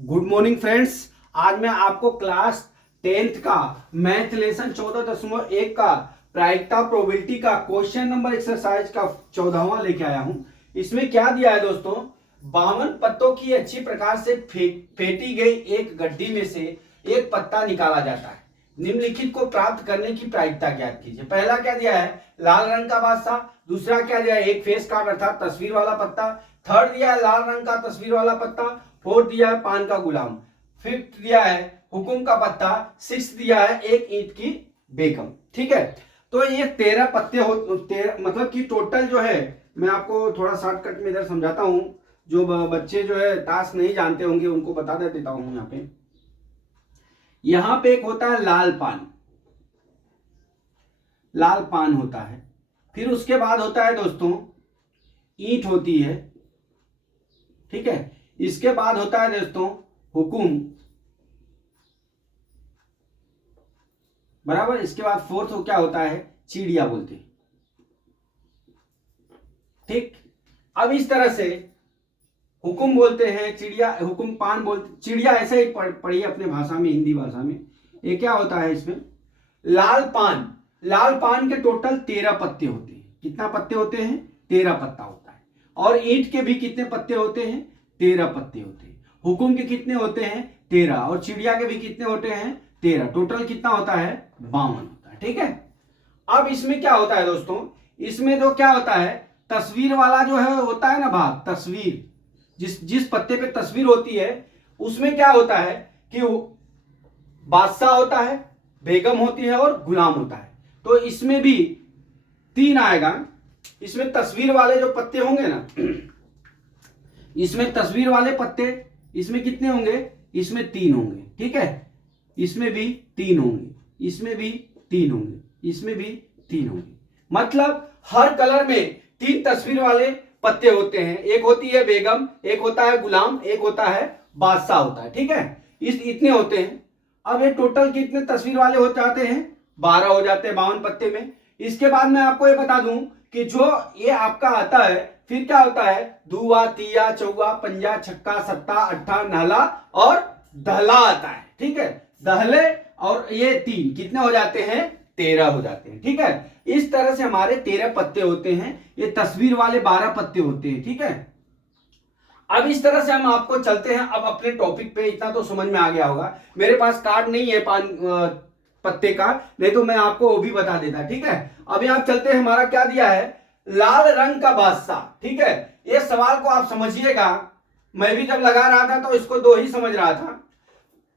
Good morning friends. आज मैं आपको क्लास 10th का मैथ लेसन 14.1 का प्रायिकता प्रोबेबिलिटी का क्वेश्चन नंबर एक्सरसाइज का 14वां लेके आया हूं। इसमें क्या दिया है दोस्तों, 52 पत्तों की अच्छी प्रकार से फेंटी गई एक गड्डी में से एक पत्ता निकाला जाता है। निम्नलिखित को प्राप्त करने की प्रायिकता ज्ञात कीजिए। पहला क्या दिया है, लाल रंग का बादशाह। दूसरा क्या दिया है, एक फेस कार्ड अर्थात तस्वीर वाला पत्ता। थर्ड दिया है लाल रंग का तस्वीर वाला पत्ता। फोर्थ दिया है पान का गुलाम। फिफ्थ दिया है हुकुम का पत्ता। सिक्स दिया है एक ईंट की बेगम। ठीक है, तो ये 13 पत्ते हो, मतलब कि टोटल जो है, मैं आपको थोड़ा शॉर्टकट में इधर समझाता हूं। जो बच्चे जो है टास्क नहीं जानते होंगे उनको बता देता हूं। यहां पे एक होता है लाल पान, लाल पान होता है। फिर उसके बाद होता है दोस्तों ईंट होती है। ठीक है, इसके बाद होता है दोस्तों हुकुम, बराबर। इसके बाद फोर्थ क्या होता है, चिड़िया बोलते हैं। ठीक, अब इस तरह से हुकुम बोलते हैं, चिड़िया, हुकुम पान बोलते, चिड़िया ऐसे ही पढ़िए अपने भाषा में, हिंदी भाषा में। ये क्या होता है इसमें, लाल पान। लाल पान के टोटल 13 पत्ते होते हैं। कितना पत्ते होते हैं, 13 पत्ता होता है। और ईंट के भी कितने पत्ते होते हैं, 13 पत्ते होते हैं। हुकुम के कितने होते हैं, 13। और चिड़िया के भी कितने होते हैं, 13। टोटल कितना होता है, 52 होता है। ठीक है, अब इसमें क्या होता है दोस्तों, इसमें जो क्या होता है, तस्वीर वाला जो है होता है ना भाग, तस्वीर, जिस पत्ते पे तस्वीर होती है उसमें क्या होता है कि बादशाह होता है, बेगम होती है और गुलाम होता है। तो इसमें भी 3 आएगा। इसमें तस्वीर वाले जो पत्ते होंगे ना, इसमें तस्वीर वाले पत्ते, इसमें कितने होंगे, इसमें 3 होंगे। ठीक है, इसमें भी 3 होंगे, इसमें भी 3 होंगे, इसमें भी 3 होंगे। मतलब हर कलर में 3 तस्वीर वाले पत्ते होते हैं। एक होती है बेगम, एक होता है गुलाम, एक होता है बादशाह होता है। ठीक है, इतने होते हैं। अब ये टोटल कितने तस्वीर वाले हो जाते हैं, 12 हो जाते हैं 52 पत्ते में। इसके बाद मैं आपको ये बता दूं कि जो ये आपका आता है, फिर क्या होता है, दुआ, तिया, चौवा, पंजा, छक्का, सत्ता, अट्ठा, नाला और दहला आता है। ठीक है, दहले और ये 3 कितने हो जाते हैं, 13 हो जाते हैं। ठीक है, इस तरह से हमारे 13 पत्ते होते हैं। ये तस्वीर वाले 12 पत्ते होते हैं। ठीक है, अब इस तरह से हम आपको चलते हैं अब अपने टॉपिक पे। इतना तो समझ में आ गया होगा। मेरे पास कार्ड नहीं है पान पत्ते का, नहीं तो मैं आपको वो भी बता देता। ठीक है, अभी आप चलते हैं। हमारा क्या दिया है, लाल रंग का बादशाह। ठीक है, ये सवाल को आप समझिएगा। मैं भी जब लगा रहा था तो इसको 2 ही समझ रहा था।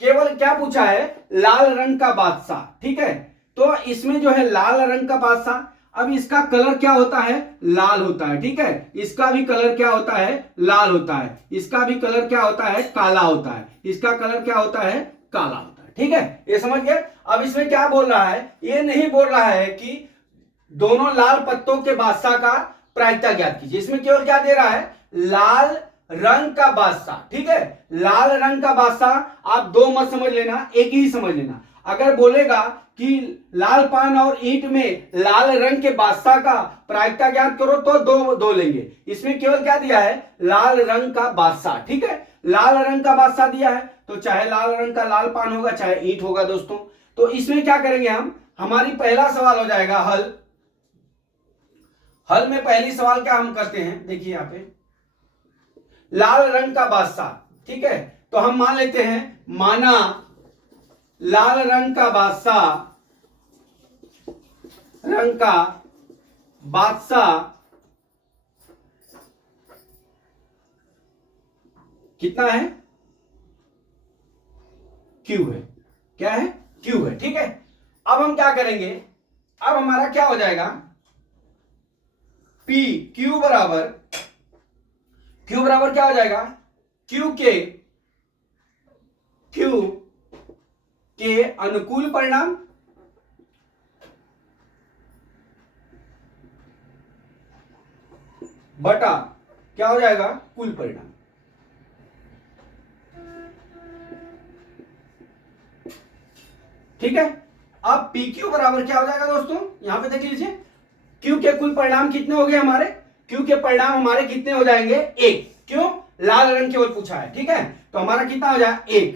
केवल क्या पूछा है, लाल रंग का बादशाह। ठीक है, तो इसमें जो है लाल रंग का बादशाह, अब इसका कलर क्या होता है, लाल होता है। ठीक है, इसका भी कलर क्या होता है, लाल होता है। इसका भी कलर क्या होता है, काला होता है। इसका कलर क्या होता है, काला होता है। ठीक है, ये समझ गए। अब इसमें क्या बोल रहा है, ये नहीं बोल रहा है कि दोनों लाल पत्तों के बादशाह का प्रायिकता ज्ञात कीजिए। इसमें केवल क्या दे रहा है, लाल रंग का बादशाह। ठीक है, लाल रंग का बादशाह आप 2 मत समझ लेना, एक ही समझ लेना। अगर बोलेगा कि लाल पान और ईंट में लाल रंग के बादशाह का प्रायिकता ज्ञात करो तो दो लेंगे। इसमें केवल क्या दिया है, लाल रंग का बादशाह। ठीक है, लाल रंग का बादशाह दिया है तो चाहे लाल रंग का लाल पान होगा चाहे ईंट होगा दोस्तों। तो इसमें क्या करेंगे हम, हमारी पहला सवाल हो जाएगा हल। हल में पहली सवाल क्या हम करते हैं, देखिए यहां पे लाल रंग का बादशाह। ठीक है, तो हम मान लेते हैं, माना लाल रंग का बादशाह, रंग का बादशाह कितना है, क्यू है। क्या है, क्यू है। ठीक है, अब हम क्या करेंगे, अब हमारा क्या हो जाएगा, पी क्यू बराबर क्या हो जाएगा, क्यू के अनुकूल परिणाम बटा क्या हो जाएगा, कुल परिणाम। ठीक है, अब पी क्यू बराबर क्या हो जाएगा दोस्तों, यहां पे देख लीजिए, क्यू के कुल परिणाम कितने हो गए हमारे, क्यू के परिणाम हमारे कितने हो जाएंगे, 1। क्यों, लाल रंग केवल पूछा है। ठीक है, तो हमारा कितना हो जाएगा 1,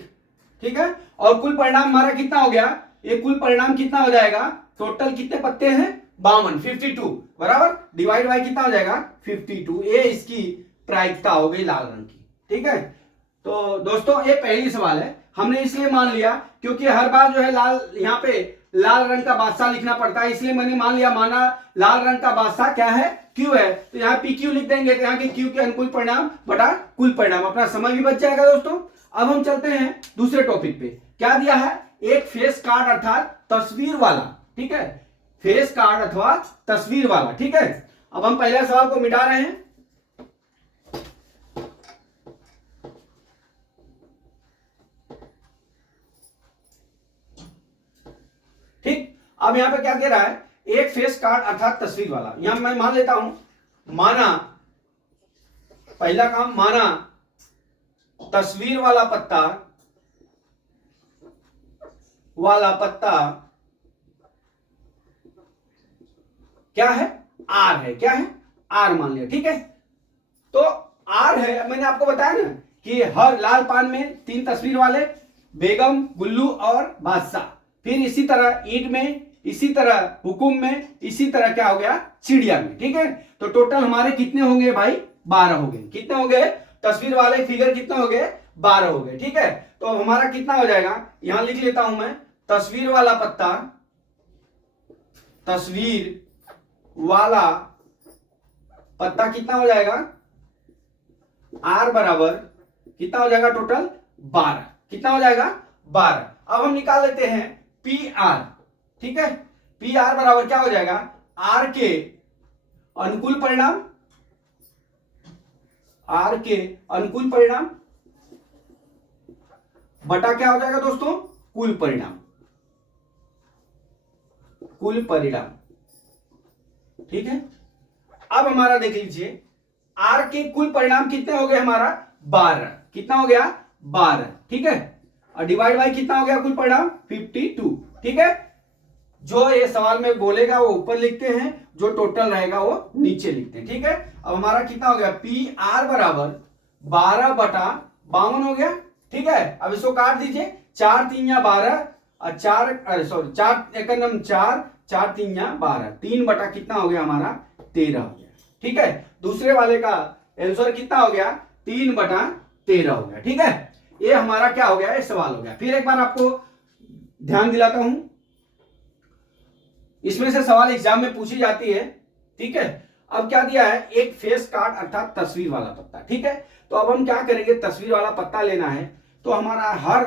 ठीक है। और कुल परिणाम हमारा कितना हो गया, ये कुल परिणाम कितना हो जाएगा, टोटल कितने पत्ते हैं 52, 52 बराबर, डिवाइड बाय कितना हो जाएगा 52। ये इसकी प्रायिकता हो गई लाल रंग की, ठीक है। तो दोस्तों ये पहली सवाल है, हमने इसलिए मान लिया क्योंकि हर बार जो है लाल, यहाँ पे लाल रंग का बादशाह लिखना पड़ता है, इसलिए मैंने मान लिया, माना लाल रंग का बादशाह क्या है, क्यू है, तो यहाँ पी क्यू लिख देंगे, तो यहाँ के क्यू के अनुकूल परिणाम बटा कुल परिणाम, अपना समय भी बच जाएगा दोस्तों। अब हम चलते हैं दूसरे टॉपिक पे। क्या दिया है, एक फेस कार्ड अर्थात तस्वीर वाला, ठीक है, फेस कार्ड अथवा तस्वीर वाला, ठीक है। अब हम पहले सवाल को मिटा रहे हैं। ठीक, अब यहां पे क्या कह रहा है, एक फेस कार्ड अर्थात तस्वीर वाला, यहां मैं मान लेता हूं, माना पहला काम, माना तस्वीर वाला पत्ता क्या है, आर है, क्या है, आर मान लिया, ठीक है। तो आर है, मैंने आपको बताया ना कि हर लाल पान में 3 तस्वीर वाले, बेगम, गुल्लू और बादशाह, फिर इसी तरह ईंट में, इसी तरह हुकुम में, इसी तरह क्या हो गया चिड़िया में, ठीक है। तो टोटल हमारे कितने होंगे भाई 12 हो गए, कितने हो गए, तस्वीर वाले फिगर कितने हो गए 12 हो गए, ठीक है। तो हमारा कितना हो जाएगा, यहां लिख लेता हूं मैं, तस्वीर वाला पत्ता, तस्वीर वाला पत्ता कितना हो जाएगा, आर बराबर कितना हो जाएगा टोटल 12, कितना हो जाएगा 12। अब हम निकाल लेते हैं पी आर, ठीक है, पी आर बराबर क्या हो जाएगा, आर के अनुकूल परिणाम, आर के अनुकूल परिणाम बटा क्या हो जाएगा दोस्तों, कुल परिणाम, कुल परिणाम, ठीक है। अब हमारा देख लीजिए, आर के कुल परिणाम कितने हो गए हमारा 12, कितना हो गया 12, ठीक है, और डिवाइड बाय कितना हो गया कुल परिणाम 52, ठीक है। जो ये सवाल में बोलेगा वो ऊपर लिखते हैं, जो टोटल रहेगा वो नीचे लिखते हैं, ठीक है। अब हमारा कितना हो गया, पी आर बराबर 12 बटा 52 हो गया, ठीक है। अब इसको काट दीजिए, 4 3 या 12 और 4 सॉरी 4 एकम 4 4 3 या 12, 3 बटा कितना हो गया हमारा 13 हो गया, ठीक है। दूसरे वाले का आंसर कितना हो गया 3 बटा 13 हो गया, ठीक है। ये हमारा क्या हो गया, ये सवाल हो गया। फिर एक बार आपको ध्यान दिलाता हूं, इसमें से सवाल एग्जाम में पूछी जाती है, ठीक है। अब क्या दिया है, एक फेस कार्ड अर्थात तस्वीर वाला पत्ता, ठीक है। तो अब हम क्या करेंगे, तस्वीर वाला पत्ता लेना है, तो हमारा हर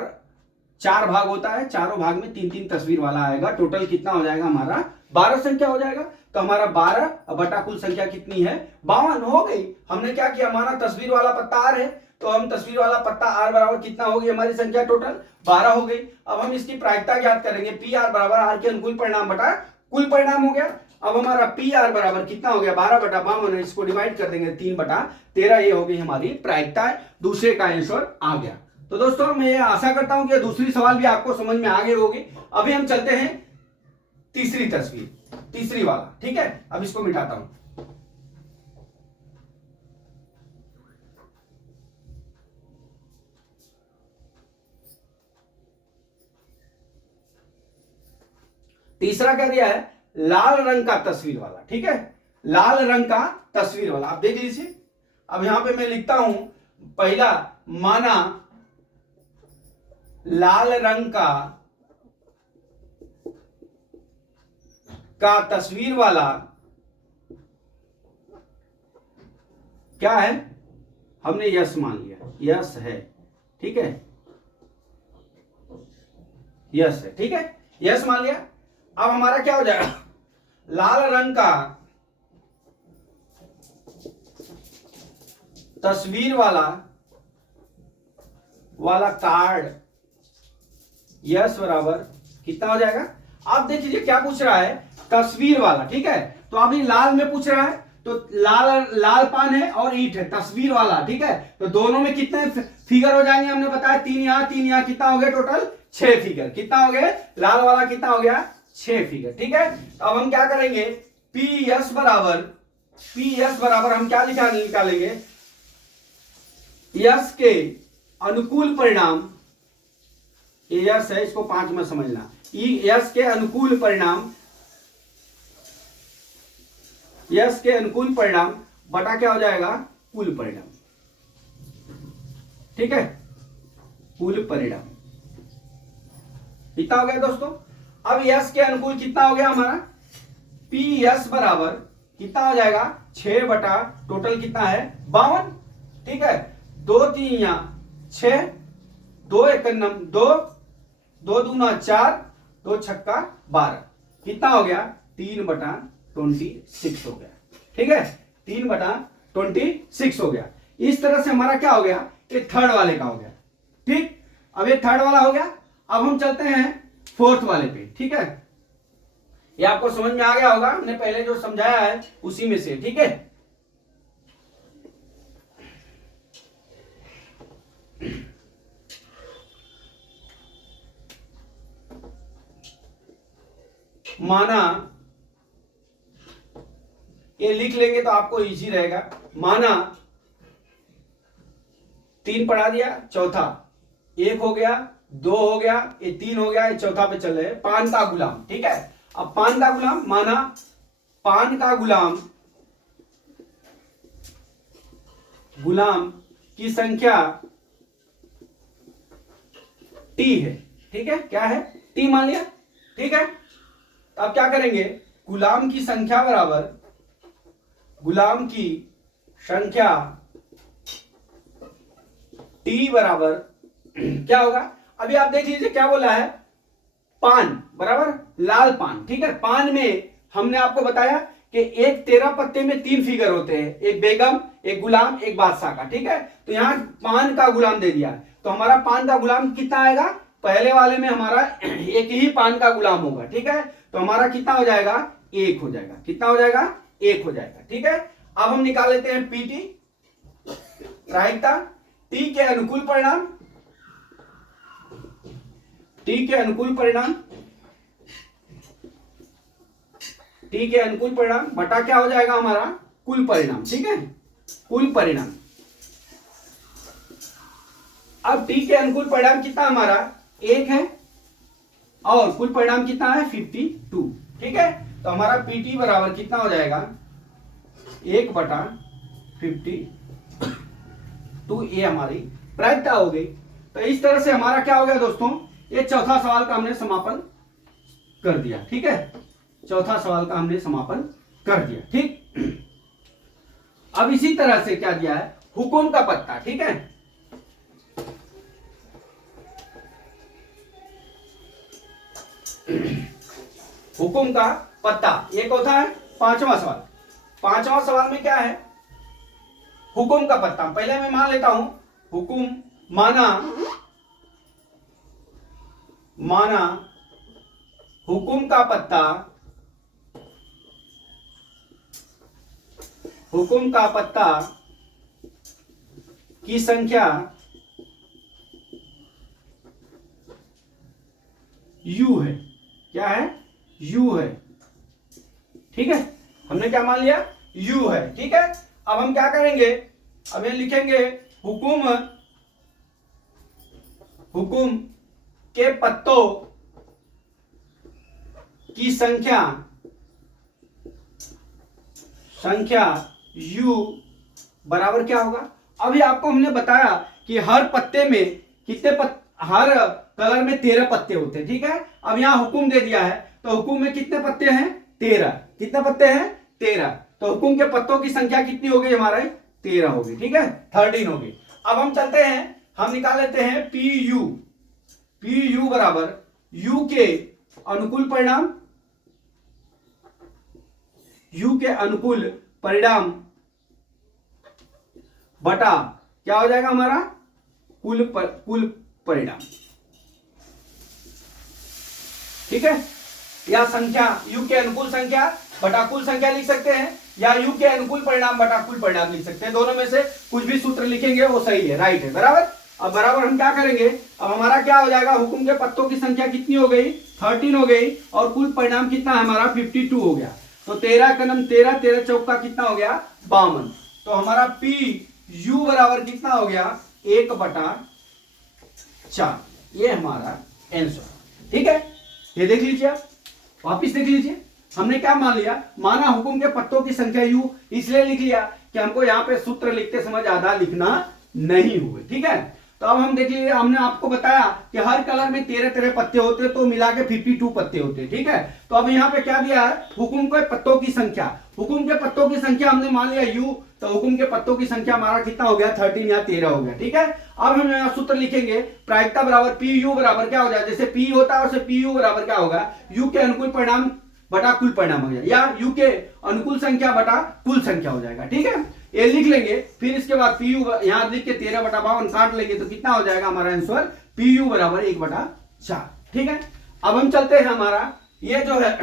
4 भाग होता है, चारों भाग में 3-3 तस्वीर वाला आएगा, टोटल कितना हो जाएगा हमारा 12 संख्या हो जाएगा। तो हमारा 12 बटा कुल संख्या कितनी है 52 हो गई। हमने क्या किया, हमारा तस्वीर वाला पत्ता आर है, तो हम तस्वीर वाला पत्ता आर बराबर कितना हो गई, हमारी संख्या टोटल 12 हो गई। अब हम इसकी प्रायिकता ज्ञात करेंगे, पी आर बराबर आर के अनुकूल परिणाम बटा कुल परिणाम हो गया। अब हमारा पी आर बराबर कितना हो गया 12 बटा 52, इसको डिवाइड कर देंगे 3 बटा 13, ये हो गई हमारी प्रायिकता, दूसरे का आंसर आ गया। तो दोस्तों मैं आशा करता हूं कि दूसरी सवाल भी आपको समझ में आ गई होगी। अभी हम चलते हैं तीसरी तस्वीर, तीसरी वाला, ठीक है। अब इसको मिटाता हूं, तीसरा क्या दिया है, लाल रंग का तस्वीर वाला, ठीक है, लाल रंग का तस्वीर वाला। आप देख लीजिए, अब यहां पे मैं लिखता हूं, पहला माना लाल रंग का तस्वीर वाला क्या है, हमने यस मान लिया, यस है, ठीक है, यस है, ठीक है, यस मान लिया। अब हमारा क्या हो जाएगा, लाल रंग का तस्वीर वाला कार्ड यस बराबर कितना हो जाएगा। आप देख लीजिए क्या पूछ रहा है, तस्वीर वाला, ठीक है। तो अभी लाल में पूछ रहा है, तो लाल पान है और ईंट है, तस्वीर वाला, ठीक है। तो दोनों में कितने फिगर हो जाएंगे, हमने बताया 3 यहां 3 यहां, कितना हो गया टोटल 6 फिगर, कितना हो गए, लाल वाला कितना हो गया 6 फिगर, ठीक है। तो अब हम क्या करेंगे, पी एस बराबर हम क्या निकालेंगे, यस के अनुकूल परिणाम, ये यस है, इसको 5 में समझना, यस के अनुकूल परिणाम, यस के अनुकूल परिणाम बटा क्या हो जाएगा, कुल परिणाम। ठीक है, कुल परिणाम कितना हो गया दोस्तों। अब यस के अनुकूल कितना हो गया हमारा, पी यस बराबर कितना हो जाएगा, 6 बटा टोटल कितना है 52। ठीक है, 2 3 या 6, 2 1 2, 2 दूना 4, 2 छक्का 12, कितना हो गया 3 बटा 26 हो गया। ठीक है, 3 बटा 26 हो गया। इस तरह से हमारा क्या हो गया, ये थर्ड वाले का हो गया। ठीक, अब ये थर्ड वाला हो गया। अब हम चलते हैं फोर्थ वाले पे। ठीक है, ये आपको समझ में आ गया होगा, हमने पहले जो समझाया है उसी में से। ठीक है, माना, ये लिख लेंगे तो आपको इजी रहेगा। माना 3 पढ़ा दिया, चौथा 1 हो गया, 2 हो गया, ये 3 हो गया, ये चौथा पे चल रहे हैं, पान का गुलाम। ठीक है, अब पान का गुलाम, माना पान का गुलाम, गुलाम की संख्या T है। ठीक है, क्या है, T मान लिया। ठीक है, तो अब क्या करेंगे, गुलाम की संख्या बराबर, गुलाम की संख्या T बराबर क्या होगा, अभी आप देख लीजिए क्या बोला है, पान बराबर लाल पान। ठीक है, पान में हमने आपको बताया कि एक 13 पत्ते में 3 फिगर होते हैं, एक बेगम, एक गुलाम, एक बादशाह का। ठीक है, तो यहां पान का गुलाम दे दिया, तो हमारा पान का गुलाम कितना आएगा, पहले वाले में हमारा एक ही पान का गुलाम होगा। ठीक है, तो हमारा कितना हो जाएगा, 1 हो जाएगा। कितना हो जाएगा, 1 हो जाएगा। ठीक है, अब हम निकाल लेते हैं पीटी, प्रायिकता, टी के अनुकूल परिणाम, टी के अनुकूल परिणाम, टी के अनुकूल परिणाम बटा क्या हो जाएगा हमारा, कुल परिणाम। ठीक है, कुल परिणाम। अब टी के अनुकूल परिणाम कितना हमारा 1 है, और कुल परिणाम कितना है 52। ठीक है, तो हमारा पीटी बराबर कितना हो जाएगा, 1 बटा 52, ये हमारी प्रायिकता हो गई। तो इस तरह से हमारा क्या हो गया दोस्तों, ये चौथा सवाल का हमने समापन कर दिया। ठीक है, चौथा सवाल का हमने समापन कर दिया। ठीक, अब इसी तरह से क्या दिया है, हुकुम का पत्ता। ठीक है, हुकुम का पत्ता, ये कौन है, 5वां सवाल। 5वां सवाल में क्या है, हुकुम का पत्ता। पहले मैं मान लेता हूं, हुकुम, माना, माना हुकुम का पत्ता, हुकुम का पत्ता की संख्या U है। क्या है, U है। ठीक है, हमने क्या मान लिया, U है। ठीक है, अब हम क्या करेंगे, अब ये लिखेंगे हुकुम, हुकुम के पत्तों की संख्या, संख्या U बराबर क्या होगा। अभी आपको हमने बताया कि हर पत्ते में कितने हर कलर में 13 पत्ते होते हैं। ठीक है, अब यहां हुकुम दे दिया है, तो हुकुम में कितने पत्ते हैं, 13। कितने पत्ते हैं, 13। तो हुकुम के पत्तों की संख्या कितनी हो गई हमारे, 13 होगी। ठीक है, 13 होगी। अब हम चलते हैं, हम निकाल लेते हैं पी यू, पी यू बराबर यू के अनुकूल परिणाम, यू के अनुकूल परिणाम बटा क्या हो जाएगा हमारा, कुल परिणाम। ठीक है, या संख्या यू के अनुकूल संख्या बटा कुल संख्या लिख सकते हैं, या यू के अनुकूल परिणाम बटा कुल परिणाम लिख सकते हैं। दोनों में से कुछ भी सूत्र लिखेंगे वो सही है, राइट है, बराबर। अब बराबर हम क्या करेंगे, अब हमारा क्या हो जाएगा, हुकुम के पत्तों की संख्या कितनी हो गई, 13 हो गई, और कुल परिणाम कितना है हमारा 52 हो गया। तो 13 का नम 13, 13 चौका कितना हो गया 52। तो हमारा पी यू बराबर कितना हो गया, 1 बटा 4। ये हमारा आंसर। ठीक है, ये देख लीजिए आप, वापिस देख लीजिए। हमने क्या मान लिया, माना हुकुम के पत्तों की संख्या u, इसलिए लिख लिया कि हमको यहाँ पे सूत्र लिखते समय ज्यादा लिखना नहीं हुए। ठीक है, तो अब हम देख लीजिए, हमने आपको बताया कि हर कलर में 13 पत्ते होते तो मिला के 52 पत्ते होते। ठीक है, तो अब यहाँ पे क्या दिया है, हुकुम के पत्तों की संख्या। हुकुम के पत्तों की संख्या हमने मान लिया u, तो हुकुम के पत्तों की संख्या हमारा कितना हो गया, 13 या 13 हो गया। ठीक है, अब हम यहाँ सूत्र लिखेंगे, प्रायिकता बराबर पी बराबर क्या हो जाए, जैसे p होता है वैसे पी बराबर क्या होगा, u के अनुकूल परिणाम बटा कुल परिणाम हो जाएगा, या u के अनुकूल संख्या बटा कुल संख्या हो जाएगा। ठीक है, ये लिख लेंगे, फिर इसके बाद पी यू यहां लिख के 13/52 काट लेंगे तो कितना हो जाएगा हमारा आंसर, पी यू बराबर 1/4। ठीक है, अब हम चलते हैं, हमारा ये जो है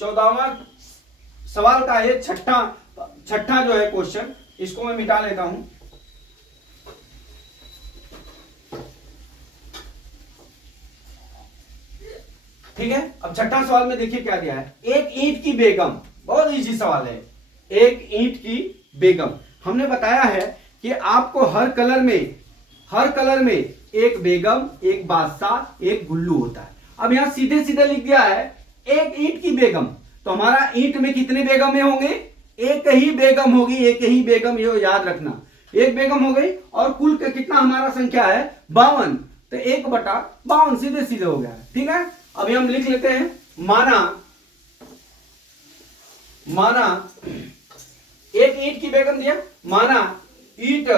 14वां सवाल का ये छठा जो है क्वेश्चन, इसको मैं मिटा लेता हूं। ठीक है, अब छठा सवाल में देखिए क्या दिया है, एक ईंट की बेगम, बहुत इजी सवाल है, एक ईंट की बेगम। हमने बताया है कि आपको हर कलर में एक बेगम, एक बादशाह, एक गुल्लू होता है। अब यहां सीधे सीधे लिख दिया है एक ईंट की बेगम, तो हमारा ईंट में कितने बेगमें होंगे, एक ही बेगम होगी, एक ही बेगम, ये याद रखना, एक बेगम हो गई। और कुल का कितना हमारा संख्या है 52, तो 1/52 सीधे सीधे हो गया। ठीक है, अभी हम लिख लेते हैं, माना एक ईंट की बेगम दिया, माना ईंट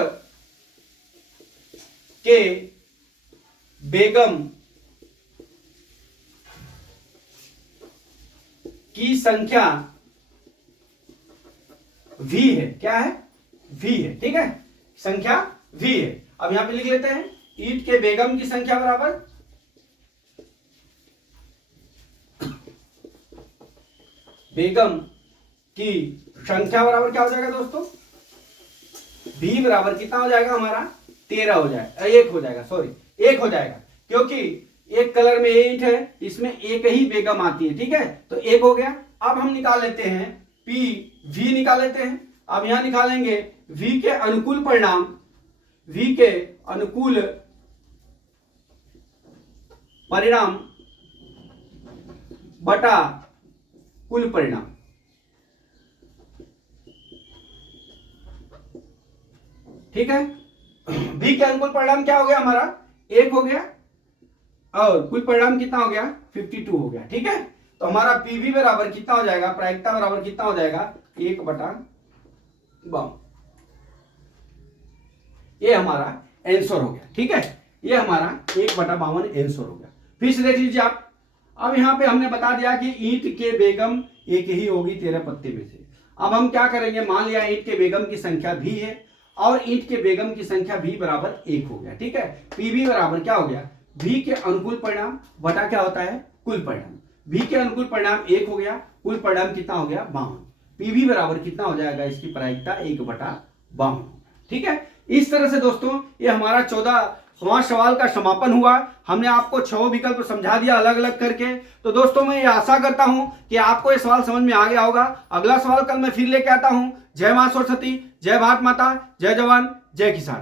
के बेगम की संख्या v है, क्या है, v है। ठीक है, संख्या v है। अब यहां पे लिख लेते हैं, ईंट के बेगम की संख्या बराबर बेगम की संख्या बराबर क्या हो जाएगा दोस्तों, v बराबर कितना हो जाएगा हमारा, 13 हो जाएगा, 1 हो जाएगा, सॉरी 1 हो जाएगा, क्योंकि एक कलर में ईंट है, इसमें एक ही बेगम आती है। ठीक है, तो 1 हो गया। अब हम निकाल लेते हैं v निकाल लेते हैं। अब यहां निकालेंगे v के अनुकूल परिणाम, v के अनुकूल परिणाम बटा कुल परिणाम। ठीक है, v के अनुकूल परिणाम क्या हो गया हमारा, 1 हो गया, और कुल परिणाम कितना हो गया, 52 हो गया। ठीक है, तो हमारा पीवी बराबर कितना हो जाएगा, प्रायिकता बराबर कितना हो जाएगा, 1/52। ये हमारा आंसर हो गया। ठीक है, ये हमारा 1/52 आंसर हो गया। फिर से देख लीजिए आप, अब यहां पे हमने बता दिया कि ईंट के बेगम एक ही होगी 13 पत्ते में से। अब हम क्या करेंगे, मान लिया ईंट के बेगम की संख्या भी है और ईंट के बेगम की संख्या भी बराबर 1 हो गया। ठीक है, पीवी बराबर क्या हो गया, v के अनुकूल परिणाम बटा क्या होता है, कुल परिणाम। v के अनुकूल परिणाम 1 हो गया, कुल परिणाम कितना हो गया, 52। पीवी बराबर कितना हो जाएगा, इसकी प्रायिकता 1/52। ठीक है, इस तरह से दोस्तों ये हमारा 14वां सवाल का समापन हुआ। हमने आपको 6 विकल्प समझा दिया अलग अलग करके। तो दोस्तों मैं ये आशा करता हूं कि आपको ये सवाल समझ में आ गया होगा। अगला सवाल कल मैं फिर लेके आता हूं। जय मां सरस्वती, जय भारत माता, जय जवान, जय किसान।